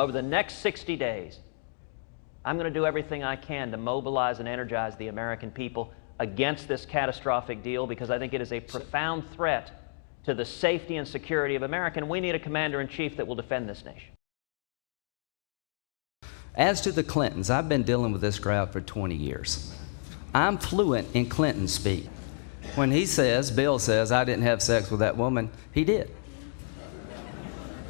Over the next 60 days, I'm going to do everything I can to mobilize and energize the American people against this catastrophic deal, because I think it is a profound threat to the safety and security of America, and we need a commander-in-chief that will defend this nation. As to the Clintons, I've been dealing with this crowd for 20 years. I'm fluent in Clinton speak. When he says, Bill says, I didn't have sex with that woman, he did.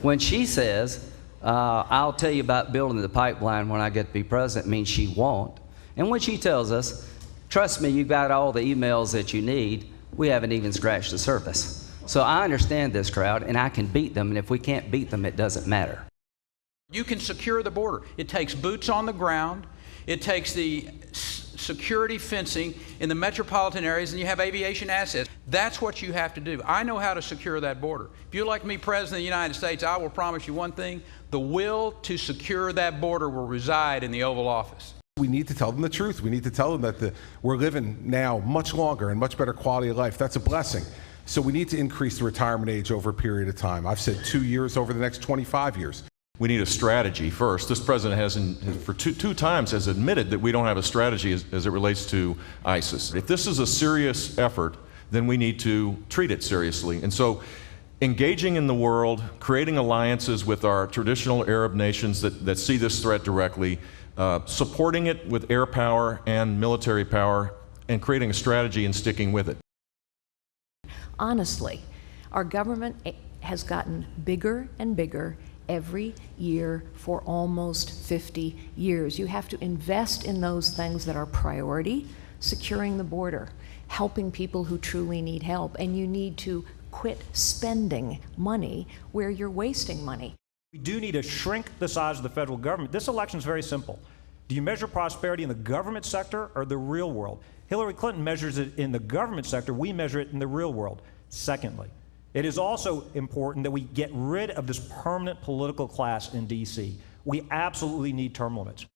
When she says, I'll tell you about building the pipeline when I get to be president, means she won't. And when she tells us, trust me, you've got all the emails that you need, we haven't even scratched the surface. So I understand this crowd, and I can beat them, and if we can't beat them, it doesn't matter. You can secure the border. It takes boots on the ground. It takes the security fencing in the metropolitan areas, and you have aviation assets. That's what you have to do. I know how to secure that border. If you're like me, President of the United States, I will promise you one thing: the will to secure that border will reside in the Oval Office. We need to tell them the truth. We need to tell them that we're living now much longer and much better quality of life. That's a blessing. So we need to increase the retirement age over a period of time. I've said 2 years over the next 25 years. We need a strategy first. This president has, for two times, has admitted that we don't have a strategy as it relates to ISIS. If this is a serious effort, then we need to treat it seriously. And so engaging in the world, creating alliances with our traditional Arab nations that see this threat directly, supporting it with air power and military power, and creating a strategy and sticking with it. Honestly, our government has gotten bigger and bigger every year for almost 50 years. You have to invest in those things that are priority: securing the border, helping people who truly need help, and you need to quit spending money where you're wasting money. We do need to shrink the size of the federal government. This election is very simple. Do you measure prosperity in the government sector or the real world? Hillary Clinton measures it in the government sector. We measure it in the real world. Secondly, it is also important that we get rid of this permanent political class in D.C. We absolutely need term limits.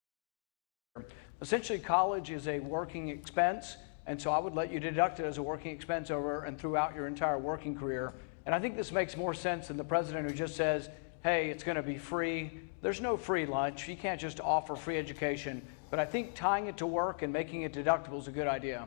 Essentially, college is a working expense, and so I would let you deduct it as a working expense over and throughout your entire working career. And I think this makes more sense than the president who just says, hey, it's going to be free. There's no free lunch. You can't just offer free education. But I think tying it to work and making it deductible is a good idea.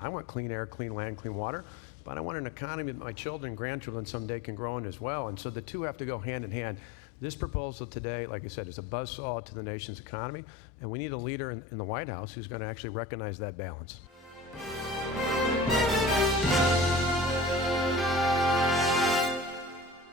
I want clean air, clean land, clean water, but I want an economy that my children and grandchildren someday can grow in as well. And so the two have to go hand in hand. This proposal today, like I said, is a buzzsaw to the nation's economy, and we need a leader in the White House who's going to actually recognize that balance.